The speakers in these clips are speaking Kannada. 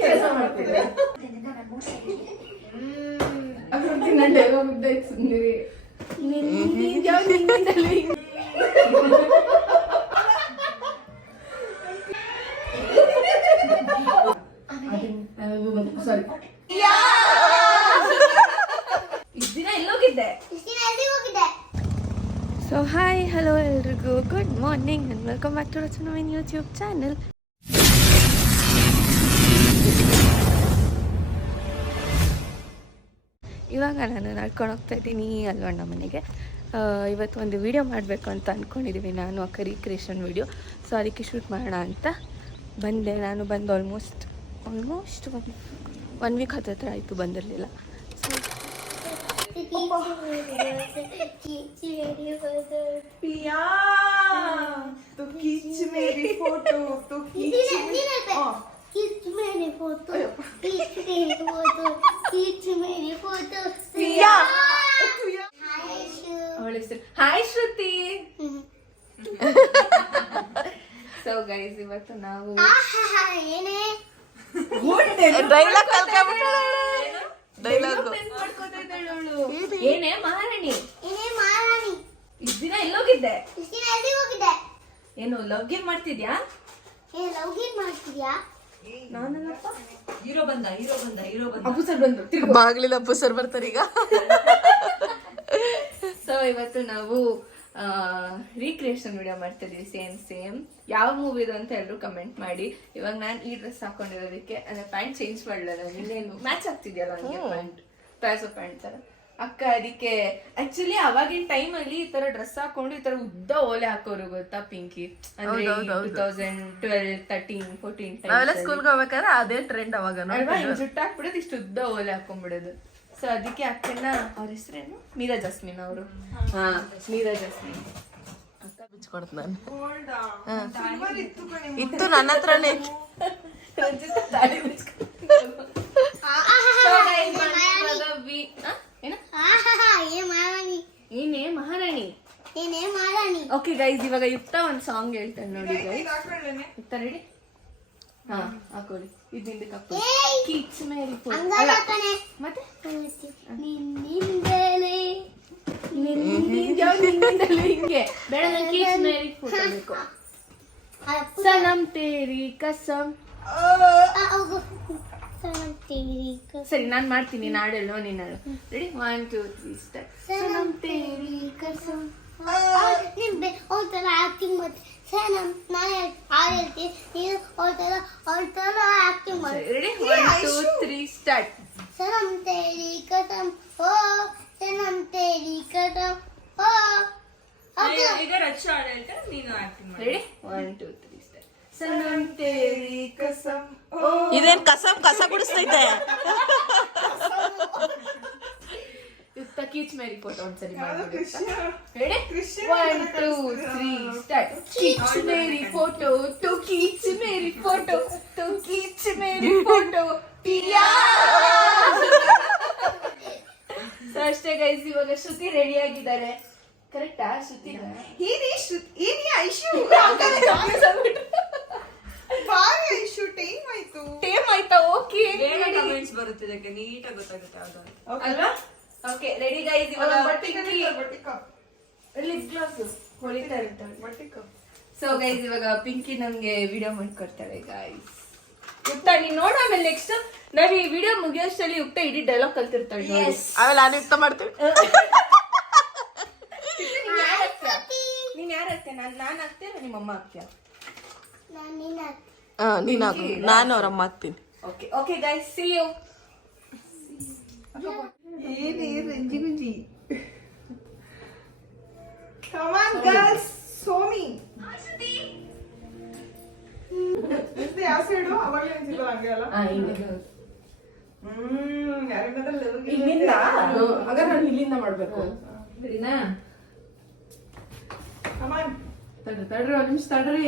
ಕೆಲಸ ಮಾಡ್ತಿದ್ದೆ ನನ್ನ ಮುಗ್ದಾಯ್ತು ಸುಂದರಿ ಸಾರಿ ದಿನ ಎಲ್ಲೋಗಿದ್ದೆ. ಸೊ ಹಾಯ್ ಹಲೋ ಎಲ್ರಿಗೂ good morning and welcome back to Rachana in YouTube channel. ಇವಾಗ ನಾನು ನಡ್ಕೊಂಡು ಹೋಗ್ತಾ ಇದ್ದೀನಿ ಅಲ್ವಣ್ಣ ಮನೆಗೆ. ಇವತ್ತು ಒಂದು ವಿಡಿಯೋ ಮಾಡಬೇಕು ಅಂತ ಅಂದ್ಕೊಂಡಿದ್ದೀವಿ, ನಾನು ಅಕ್ಕ ರೀಕ್ರಿಯೇಷನ್ ವಿಡಿಯೋ. ಸೊ ಅದಕ್ಕೆ ಶೂಟ್ ಮಾಡೋಣ ಅಂತ ಬಂದೆ. ನಾನು ಬಂದು ಆಲ್ಮೋಸ್ಟ್ 1 ವೀಕ್ ಹತ್ತಿರ ಆಯಿತು, ಬಂದಿರಲಿಲ್ಲ. पिया तो खींच मेरी फोटो तो खींच मेरी फोटो पिया ಹಾಯ್ ಶ್ರುತಿ. ಸೊ ಗೈಸ್ ಇವತ್ತು ನಾವು ಏನೇ ಮಹಾರಾಣಿ ಇಷ್ಟ ದಿನ ಎಲ್ಲೋಗಿದ್ದೆ? ಏನು ಲವ್ ಗೇಮ್ ಮಾಡ್ತಿದ್ಯಾ? ನಾನಲ್ಲಪ್ಪ. ಹೀರೋ ಬಂದ ಅಪ್ಪು ಸರ್ ಬಂದ್ರು, ಬಾಗ್ಲಿಲ್ಲ ಅಪ್ಪು ಸರ್ ಬರ್ತಾರೆ ಈಗ. ಸೊ ಇವತ್ತು ನಾವು ರೀಕ್ರಿಯೇಷನ್ ವಿಡಿಯೋ ಮಾಡ್ತಿದೀವಿ. ಸೇಮ್ ಯಾವ ಮೂವಿದು ಅಂತ ಎಲ್ಲರೂ ಕಮೆಂಟ್ ಮಾಡಿ. ಇವಾಗ ನಾನು ಈ ಡ್ರೆಸ್ ಹಾಕೊಂಡಿರೋದಕ್ಕೆ ಅಂದ್ರೆ ಪ್ಯಾಂಟ್ ಚೇಂಜ್ ಮಾಡಲ್ಲ, ಇನ್ನೇನು ಮ್ಯಾಚ್ ಆಗ್ತಿದ್ಯಲ್ಲ ನನಗೆ ಪ್ಯಾಂಟ್, ಪ್ಲಾಜೋ ಪ್ಯಾಂಟ್ ತರ ಅಕ್ಕ. ಅದಕ್ಕೆ ಆಕ್ಚುಲಿ ಅವಾಗಿನ ಟೈಮ್ ಅಲ್ಲಿ ಈ ತರ ಡ್ರೆಸ್ ಹಾಕೊಂಡು ಈ ತರ ಉದ್ದ ಓಲೆ ಹಾಕೋರು ಗೊತ್ತಾ ಪಿಂಕಿ, ಅಂದ್ರೆ 2012, 13, 14 ಸ್ಕೂಲ್ಗೆ ಹೋಗ್ಬೇಕಾದ್ರೆ ಅದೇ ಟ್ರೆಂಡ್ ಅವಾಗ ಜುಟ್ಟು ಹಾಕ್ಬಿಡೋದು, ಇಷ್ಟು ಉದ್ದ ಓಲೆ ಹಾಕೊಂಡ್ಬಿಡೋದು. ಸೊ ಅದಕ್ಕೆ ಅಕ್ಕನ ಅವ್ರ ಹೆಸರೇನು ಮೀರಾ ಜಾಸ್ಮಿನ್ ಅವರು. ಹಾ ಮೀರಾ ಜಾಸ್ಮಿನ್ ಅಕ್ಕ ಬಿಚ್ಕೊಡ್ತು ನಾನು. ಇತ್ತು ನನ್ನ ಹತ್ರನೇ. ಏನೇ ಮಹಾರಾಣಿ. ಓಕೆ ಗೈಸ್, ಇವಾಗ ಯುಕ್ತ ಒಂದ್ ಸಾಂಗ್ ಹೇಳ್ತಾನೆ ನೋಡಿ ಗೈಸ್. ಯುಕ್ತ ರೆಡಿ? ಹಾ ಹಾಕೊಳ್ಳಿ. ಇದರಿಂದ ಕೀಚ್ ಮೇರಿ ಮತ್ತೆ ಹಿಂಗೆ ಬೇಡ, ಕೀಚ್ ಮೇರಿ ಫೋಟೋ ಬೇಕು. ಸನಮ್ ತೇರಿ ಕಸಮ್. ಸರಿ ನಾನ್ ಮಾಡ್ತೀನಿ, ನಾಡಲ್ವ ನೀನು. ರೆಡಿ? 1 2 3 ಸ್ಟಾರ್ಟ್. ಸನಮ್ ತೇರಿ ಕಸಮ್. ಆಕ್ಟಿಂಗ್ ಮಾಡಿ ನಾನು ಹೇಳ್ತೀನಿ, ನೀನು ಆಕ್ಟಿಂಗ್ ಮಾಡಿ. ರೆಡಿ? 1 2 3 ಸ್ಟಾರ್ಟ್. ಸನಮ್ ತೇರಿ ಕಸಮ್ ಓ ಸನಮ್ ತೇರಿ ಕಸಮ್ ಓ. ಈಗ ರಕ್ಷಾ ಹೇಳ್ತಾರೆ, ನೀನು ಆಕ್ಟಿಂಗ್ ಮಾಡಿ. ರೆಡಿ? 1 2 3 ಸ್ಟಾರ್ಟ್. ಸನಮ್ ತೇರಿ ಕಸಮ್. ಇದೇನ್ ಕಸ ಗುಡಿಸ್ತೈತೆ. ಯುಕ್ತ ಕೀಚ್ ಮೇರಿ ಫೋಟೋ ಒಂದ್ಸರಿ ಮಾಡಿ. ರೆಡಿ? 1 2 3 ಸ್ಟಾರ್ಟ್. ಕೀಚ್ ಮೇರಿ ಫೋಟೋ ಟು ಕೀಚ್ ಮೇರಿ ಫೋಟೋ ಟು ಕೀಚ್ ಮೇರಿ ಫೋಟೋ ಪಿಯಾ. ಸೊ ಅಷ್ಟೇ ಗೈಸ್, ಇವಾಗ ಶ್ರುತಿ ರೆಡಿ ಆಗಿದ್ದಾರೆ. ಕರೆಕ್ಟಾ ಶ್ರುತಿ? ಏನಿ ಐಶು ಟೇಮ್ ಆಯ್ತಾ? ಓಕೆ ಕಮೆಂಟ್ಸ್ ಬರುತ್ತೆ, ಇದಕ್ಕೆ ನೀಟಾಗಿ ಗೊತ್ತಾಗುತ್ತೆ ಯಾವ್ದು ಅಲ್ವಾ? ಓಕೆ ರೆಡಿ ಗೈಸ್, ಇವಾಗ ಲಿಪ್ ಗ್ಲಾಸ್ ಹೊಳಿತಾ ಇರ್ತಾಳೆ. ಸೊ ಗೈಸ್ ಇವಾಗ ಪಿಂಕಿ ನಮ್ಗೆ ವಿಡಿಯೋ ಮಾಡ್ಕೊಡ್ತಾಳೆ ಗೈಸ್. ಯುಕ್ತ ನೀನ್ ನೋಡ, ಆಮೇಲೆ ನೆಕ್ಸ್ಟ್ ನಾವ್ ಈ ವಿಡಿಯೋ ಮುಗಿಯೋಷ್ಟರಲ್ಲಿ ಯುಕ್ತ ಇಡೀ ಡೈಲಾಗ್ ಕಲ್ತಿರ್ತಾಳೆ. ಆಮೇಲೆ ನಾನು ಯುಕ್ತ ಮಾಡ್ತೇವೆ. ನೀನ್ ಯಾರು ಆಗ್ತೀಯ? ನಾನ್ ಆಗ್ತೀಯ, ನಿಮ್ಮಮ್ಮ ಆಗ್ತೀಯ? ನೀನಾಗು, ನಾನು ಅವ್ರಮ್ಮ ಆಗ್ತೀನಿ. Okay okay guys, see you. ಏನೇ ರಂಜಿ Gunji. Come on girls, show me. ಎಷ್ಟು ಯಾವ ಸೈಡು ಅವಾಗಲೇ ಅನ್ಸಿಲ್ಲ ಹಂಗೆ ಅಲ್ಲ. ಇಲ್ಲಿಂದ ಆಗ ನಾನು ಇಲ್ಲಿಂದ ಮಾಡ್ಬೇಕು. ಸರಿನಾ? Come on. ತಡ್ರಿ ಒಂದ್ ನಿಮಿಷ ತಡ್ರಿ.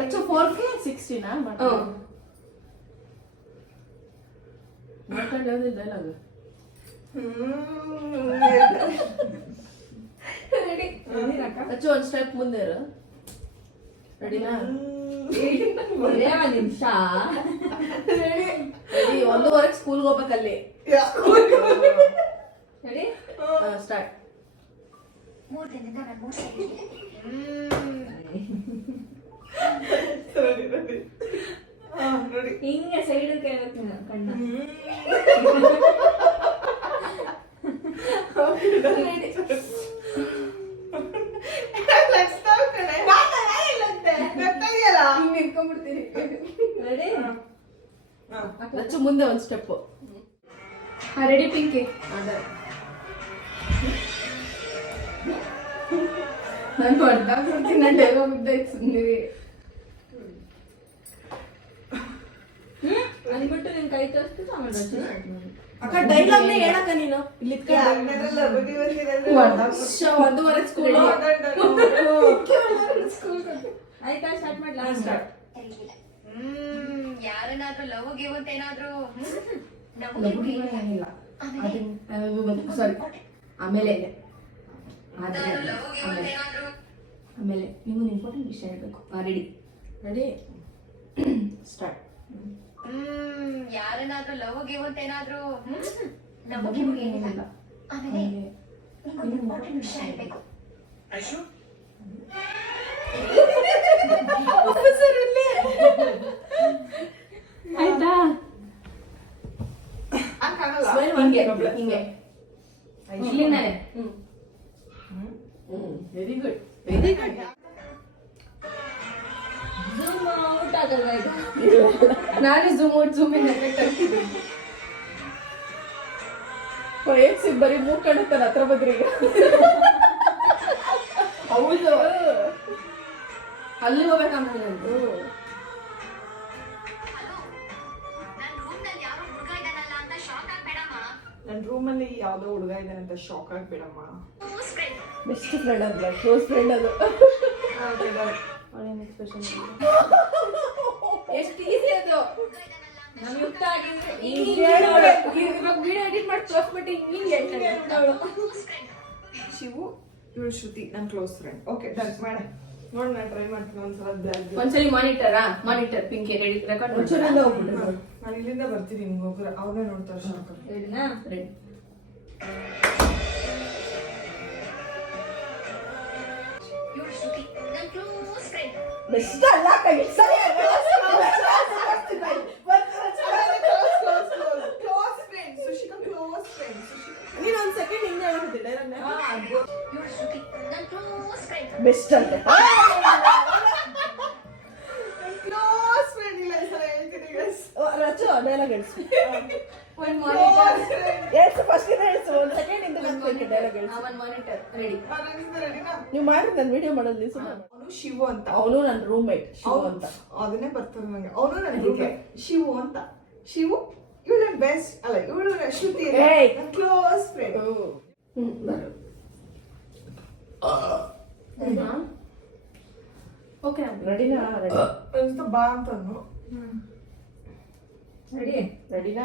ಅಚ್ಚು 4K 16 ಮಾತಾಡೋದಿಲ್ಲ ಡೈಲಾಗ್. ಅಚ್ಚು ಒಂದ್ ಸ್ಟೆಪ್ ಮುಂದೆ ಇರು. ರೆಡಿನಾ? ಒಂದೇ ಒಂದ್ ನಿಮಿಷ. ರೆಡಿ 1:15 ಸ್ಕೂಲ್ಗೆ ಹೋಗ್ಬೇಕಲ್ಲಿ. ರೆಡಿ? ಸ್ಟಾರ್ಟ್. ಹಿಂಗೆ ಸೈಡ್ ಕೇಳ್ಬೇಕು ನೀನು ಕಣ್ಣ. ರೆಡಿ? ಲಚ್ಚು ಮುಂದೆ ಒಂದು ಸ್ಟೆಪ್. ರೆಡಿ ಪಿಂಕಿ? ನಾನು ಹೊಡೆದಾಗ್ಬಿಡ್ತೀನಿ, ನಾನು ಡೈಲಾಗ್ ಬಿದ್ದೈತೆ ಸುಮ್ಮನೆ. ಅಂದ್ಬಿಟ್ಟು ನಿನ್ ಕೈ ತೋರಿಸ್ತು ಆಮೇಲೆ ರಚನೆ start ಮಾಡು. ಅಕ್ಕ ಡೈಲಾಗ್ನೇ ಹೇಳಕ್ಕ ನೀನು. ಇಲ್ಲಿ 1:15 ಸ್ಕೂಲ್. ಆಯ್ತಾ ಸ್ಟಾರ್ಟ್ ಮಾಡ್ಲಾ? ಸ್ಟಾರ್ಟ್. ಯಾರನ್ನಾದ್ರೂ ಲವ್ ಗಿವ್ ಅಂತ ಏನಾದ್ರೂ ಏನಿಲ್ಲ. ಸಾರಿ, ಆಮೇಲೆ ಆಮೇಲೆ ನಿಮ್ಗೆ ಇಂಪಾರ್ಟೆಂಟ್ ವಿಷಯ ಹೇಳ್ಬೇಕು. ರೆಡಿ? Ready start. ಯಾರನ್ನಾದ್ರೂ ಲವ್ ಗಿವ್ ಅಂತ ಏನಾದ್ರೂ ಏನಿಲ್ಲ. ಆಮೇಲೆ ಇಂಪಾರ್ಟೆಂಟ್ ವಿಷಯ ಹೇಳ್ಬೇಕು. ಆಯ್ತಾ? ಹಿಂಗೆ ಹಿಂಗೆ ಇಲ್ಲಿಂದಾನೆ. Very good, very good. Zoom out ಆಗಲ್ವಾ ಇದು? ನಾನು zoom out zoom in effect ಹಾಕಿದ್ದೀನಿ. ಬರೀ ಮೂಗ್ ಕಾಣುತ್ತಾರೆ ಹತ್ರ ಬದ್ರಿ. ಹೌದು, ಅಲ್ಲಿ ಹೋಗ್ಬೇಕಂದ್ರೆ ನನ್ನ ರೂಮ್ನಲ್ಲಿ ಯಾರೋ ಹುಡುಗ ಇದ್ದಾನಲ್ಲ ಅಂತ ಶಾಕ್ ಆಗ್ಬೇಡಮ್ಮ. ನನ್ನ ರೂಮಲ್ಲಿ ಯಾವ್ದೋ ಹುಡುಗ ಇದ್ದಾನೆ ಅಂತ ಶಾಕ್ ಆಗ್ಬೇಡಮ್ಮ. ಬೆಸ್ಟ್ ಫ್ರೆಂಡ್ ಅಲ್ಲ, ಕ್ಲೋಸ್ ಫ್ರೆಂಡ್ ಅದು. ಎಷ್ಟು ಈಸಿ ಅದು. ನಮ್ ಯುಕ್ತ ಆಗಿದ್ರೆ ಇವಾಗ ವಿಡಿಯೋ ಎಡಿಟ್ ಮಾಡಿ ತೋರಿಸ್ಬಿಟ್ಟು ಹಿಂಗೆ ಹೇಳ್ತಾರೆ. ಶಿವು, ಇವಳು ಶ್ರುತಿ, ನನ್ನ ಕ್ಲೋಸ್ ಫ್ರೆಂಡ್. ಓಕೆ ಡನ್ ಮಾಡ. ನೋಡಿ ನಾನು ಟ್ರೈ ಮಾಡ್ತೀನಿ ಒಂದ್ಸಲ ಬ್ಲಾಗ್. ಒಂದ್ಸಲಿ ಮಾನಿಟರ್ ಪಿಂಕಿ ರೆಡಿ ರೆಕಾರ್ಡ್ ನಾನು ಇಲ್ಲಿಂದ ಬರ್ತೀನಿ, ನಿಮ್ಗೆ ಹೋಗ್ರ ಅವ್ರನ್ನೇ ನೋಡ್ತಾರೆ ಶಾಕ್. ರೆಡಿನಾ? ರೆಡಿ. ಇವ್ಳು ಶ್ರುತಿ, ನನ್ನ ಕ್ಲೋಸ್ ಫ್ರೆಂಡ್. ಬೆಸ್ಟ್ ಅಲ್ಲ ಕೈ ಸರಿ ಕ್ಲೋಸ್ ಫ್ರೆಂಡ್ ಸುಶಿಕಾ, ಕ್ಲೋಸ್ ಫ್ರೆಂಡ್ ಸುಶಿಕಾ. ನೀನು ಒಂದು ಸೆಕೆಂಡ್ ಹಿಂಗೆ ಹೇಳ್ತಿದ್ದೆ ಡೈರೆಕ್ಟ್. ಇವ್ಳು ಶ್ರುತಿ, ನನ್ನ ಕ್ಲೋಸ್ ಫ್ರೆಂಡ್. ಬೆಸ್ಟ್ ಅಂತ ಕ್ಲೋಸ್ ಫ್ರೆಂಡ್ ಇಲ್ಲ ಈ ಸಲ ಹೇಳ್ತೀನಿ ಗೈಸ್. ರಚು ಡೈಲಾಗ್ ಹೇಳ್ಸು. ಒಂದು ಮಾನಿಟರ್. ಹೇಳ್ಸು ಫಸ್ಟ್ ಹೇಳ್ಸು. ಒಂದು ಸೆಕೆಂಡ್ ಇಂದ ನಾನು ಡೈಲಾಗ್ ಹೇಳ್ಸು. ಒಂದು ಮಾನಿಟರ್ ರೆಡಿ. ರೆಡಿನಾ? ನೀವು ಮಾಡಿದ್ರೆ ನಾನು ವಿಡಿಯೋ ಮಾಡೋದು ಸುಮ್ಮನೆ. ಅವನು ಶಿವು ಅಂತ. ಅವನು ನನ್ನ ರೂಮ್ಮೇಟ್ ಶಿವು ಅಂತ. ಅದನ್ನೇ ಬರ್ತಾರೆ ನಂಗೆ. ಅವನು ನನ್ನ ರೂಮ್ಮೇಟ್ ಶಿವು ಅಂತ. ಶಿವು ಇವಳು ಬೆಸ್ಟ್ ಅಲ್ಲ, ಇವಳು ಶ್ರುತಿ ಕ್ಲೋಸ್ ಫ್ರೆಂಡ್. ಓಕೆ ರೆಡಿನಾ? ರೆಡಿ. ಬಾ ಅಂತ ಅಂದ್ರು. ರೆಡಿ? ರೆಡಿನಾ?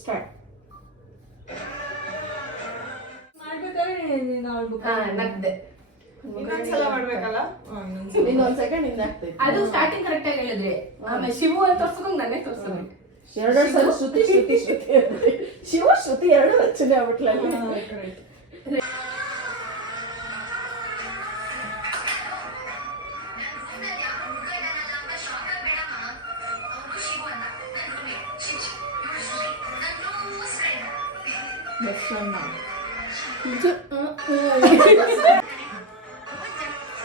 ಸ್ಟಾರ್ಟ್. ಮಾಡ್ಬೇಕಾದ್ರೆ ನೀನು ಆಡ್ಬೇಕು. ನಗ್ದೆ. ಇನ್ನೊಂದ್ಸಲ ಮಾಡ್ಬೇಕಲ್ಲ? ಇನ್ನೊಂದ್ಸಲ. ಇನ್ನೊಂದು ಸೆಕೆಂಡ್ ಇಂದ ಆಗ್ತೈತೆ. ಅದು ಸ್ಟಾರ್ಟಿಂಗ್ ಕರೆಕ್ಟ್ ಆಗಿ ಹೇಳಿದ್ರೆ ಆಮೇಲೆ ಶಿವು ಅಂತ ತೋರ್ಸ್ಕೊಂಡು ನನ್ನೇ ತೋರ್ಸೋದು. ಎರಡು ಸಲ ಶ್ರುತಿ ಶ್ರುತಿ ಶ್ರುತಿ ಶಿವ ಶ್ರುತಿ ಎರಡು ರಚನೆ ಆಗ್ಬಿಟ್ಲಲ್ಲಿ.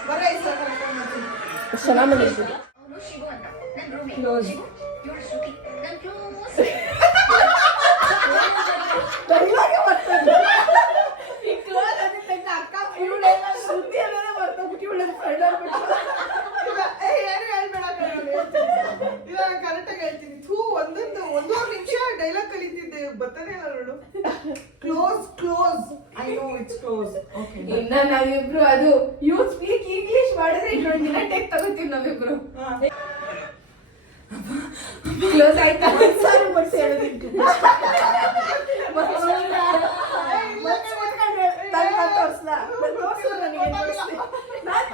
ಬರ ಈ ಸಲ correct ಆಗಿ ಮಾಡ್ತೀನಿ. ಚೆನ್ನಾಗಿ ಬಂದಿರ್ತದೆ. ಅವನು ಶಿವು ಅಂತ ನನ್ನ ರೂಮ್ಮೇಟ್. Close. ಇವಳು ಶ್ರುತಿ, ನನ್ನ ಕ್ಲೋಸ್ ಡೈಲಾಗೆ ಬರ್ತದೆ. ಈ ಕ್ಲೋಸ್ ಆಗಿದ್ದಂಗೆ ಅಕ್ಕ ಇವಳೆಲ್ಲ ಶ್ರುತಿ ಅನ್ನೋದೇ ಬರ್ತೋಗ್ಬಿಟ್ಟು ಇವಳೆಲ್ಲ ಫ್ರೆಂಡ್ ಆಗ್ಬಿಟ್ಟು. ಇಲ್ಲ, ಏನು ಹೇಳ್ಬೇಡ ಕಣವ್ಳು. ಇವಾಗ correct ಆಗಿ ಹೇಳ್ತೀನಿ. ಒಂದೂವರೆ ನಿಮಿಷ ಡೈಲಾಗ್ ಕಲಿತಿದ್ದೆ, ಬರ್ತಾನೆ ಇಲ್ಲ ನೋಡು. Close close, I know it's close. Okay ಇನ್ನ ನಾವಿಬ್ರು ಅದು ಯು ಸ್ಪೀಕ್ ಇಂಗ್ಲಿಷ್ ಮಾಡಿದ್ರೆ ಇನ್ನೊಂದು ದಿನ ಟೆಕ್ ತಗೋತೀವಿ ನಾವಿಬ್ರು. ಕ್ಲೋಸ್ ಆಯ್ತಾ? ಸಾರಿ ಬರ್ಸಿ ಹೇಳೋದಿತ್ತು. ನಾನು ತೋರಿಸ್ಲಾ? ನಾನು ತೋರಿಸ್ಲಾ? ನನಗೆ ತೋರಿಸ್ಲಿ. ನಾನು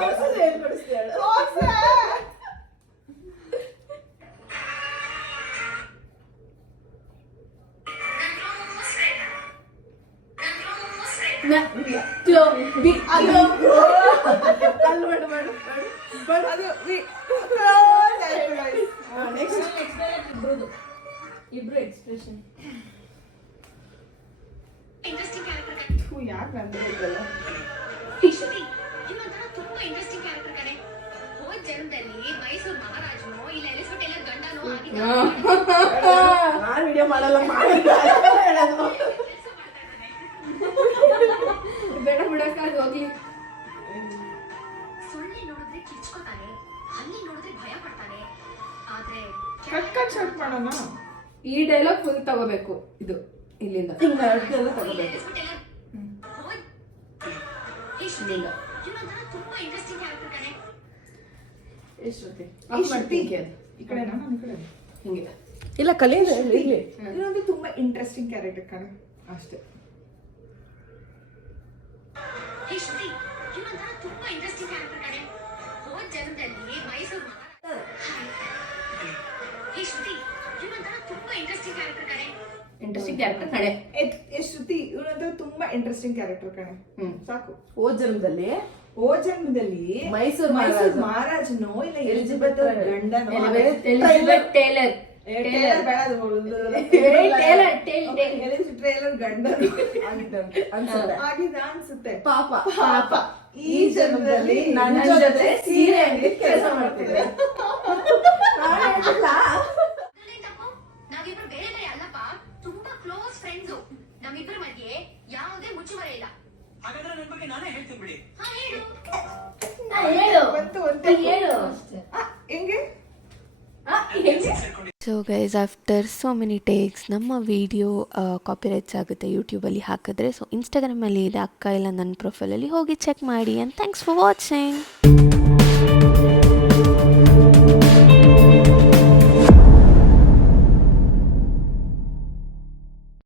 ತೋರ್ಸೆ. ಅದು close ಆಯ್ತು guys. ಇಬ್ರು ಎಕ್ಸ್ಪ್ರೆಷನ್. ಥು, ಯಾಕ್ ನಂದು ಇದೆಲ್ಲ? ತುಂಬಾ ಇಂಟ್ರೆಸ್ಟಿಂಗ್ ಕ್ಯಾರೆಕ್ಟರ್ ಕಣೆ. ಹೋದ ಜನ್ಮದಲ್ಲಿ ಮೈಸೂರು ಮಹಾರಾಜನೋ ಇಲ್ಲ ಎಲಿಸಬೆತ್ ಟೇಲರ್ ಗಂಡನೋ ನಾನ್ ವಿಡಿಯೋ ಮಾಡಲ್ಲ ಬೇಡ ಬಿಡಕ್ಕಾಗ ಹೋಗ್ಲಿ. ಸೊಳ್ಳೆ ನೋಡಿದ್ರೆ ಕಿಚ್ಕೋತಾನೆ, ಹಲ್ಲಿ ನೋಡಿದ್ರೆ ಭಯ ಪಡ್ತಾನೆ. ಆದ್ರೆ ಕಟ್ ಮಾಡೋಣ. ಈ ಡೈಲಾಗ್ ಫುಲ್ ತಗೋಬೇಕು. ಇದು ಇಲ್ಲಿಂದ ತಗೋಬೇಕು. ಎಲಿಸಬೆತ್ ಟೇಲರ್ ತುಂಬಾ ಇಂಟ್ರೆಸ್ಟಿಂಗ್ ಕ್ಯಾರೆಕ್ಟರ್ ಕಣೆ. ಈ ಕಡೆನಾ ನಾನು ಈ ಕಡೆ ಹಿಂಗೆ ಇಲ್ಲ ಕಲಿಯಿಂದ ಇಲ್ಲಿ ಇನ್ನೊಂದು ತುಂಬಾ ಇಂಟ್ರೆಸ್ಟಿಂಗ್ ಕ್ಯಾರೆಕ್ಟರ್ ಕಣೆ ಅಷ್ಟೇ. ಹೇ ಶ್ರುತಿ, ಇವೊಂಥರ ತುಂಬಾ ಇಂಟ್ರೆಸ್ಟಿಂಗ್ ಕ್ಯಾರೆಕ್ಟರ್ ಕಣೆ. ಹೋದ ಜನ್ಮದಲ್ಲಿ ಮೈಸೂರು ಹೇ ಶ್ರುತಿ, ಇವೊಂಥರ ತುಂಬಾ ಇಂಟ್ರೆಸ್ಟಿಂಗ್ ಕ್ಯಾರೆಕ್ಟರ್ ಕಣೆ. ಇಂಟ್ರೆಸ್ಟಿಂಗ್ ಕ್ಯಾರೆಕ್ಟರ್ ಕಡೆ. ಶ್ರುತಿ ಇವನಂತ ತುಂಬಾ ಇಂಟ್ರೆಸ್ಟಿಂಗ್ ಕ್ಯಾರೆಕ್ಟರ್ ಕಣೆ. ಸಾಕು. ಓ ಜನ್ಮದಲ್ಲಿ ಓ ಜನ್ಮದಲ್ಲಿ ಮೈಸೂರು ಮಹಾರಾಜನೋ ಇಲ್ಲ ಎಲಿಜಬೆತ್ ಗಂಡನೋ ಎಲಿಸಬೆತ್ ಟೇಲರ್ ಟೇಲರ್ ಬೇಡ ಟ್ರೇಲರ್ ಗಂಡನು ಆಗಿದ ಅನ್ಸುತ್ತೆ. ಪಾಪ ಪಾಪ ಈ ಜನ್ಮದಲ್ಲಿ ನನ್ನ ಜೊತೆ ಸೀರೆ ಅಂಗಡಿ ಕೆಲಸ ಮಾಡ್ತಿದ್ದೆ. ನಾವಿಬ್ರು ಬೇರೆ ಬೇರೆ ಅಲ್ಲಪ್ಪ, ತುಂಬಾ ಕ್ಲೋಸ್ ಫ್ರೆಂಡ್ಸು. ನಮ್ಮಿಬ್ಬರ ಮಧ್ಯೆ ಯಾವುದೇ ಮುಚ್ಚುಮರೆ ಇಲ್ಲ. ಹಾಗಾದ್ರೆ ನನ್ನ ಬಗ್ಗೆ ನಾನೇ ಹೇಳ್ತೀನಿ ಬಿಡಿ. ಹಾ ಹೇಳು. ಬಂತು ಹೆಂಗೆ? So guys after so many takes ನಮ್ಮ ವಿಡಿಯೋ ಕಾಪಿರೈಟ್ಸ್ ಆಗುತ್ತೆ ಯೂಟ್ಯೂಬಲ್ಲಿ ಹಾಕಿದ್ರೆ. ಸೊ ಇನ್ಸ್ಟಾಗ್ರಾಮಲ್ಲಿ ಇದೆ, ಅಕ್ಕ ಇಲ್ಲ ನನ್ನ ಪ್ರೊಫೈಲಲ್ಲಿ ಹೋಗಿ ಚೆಕ್ ಮಾಡಿ. And thanks for watching.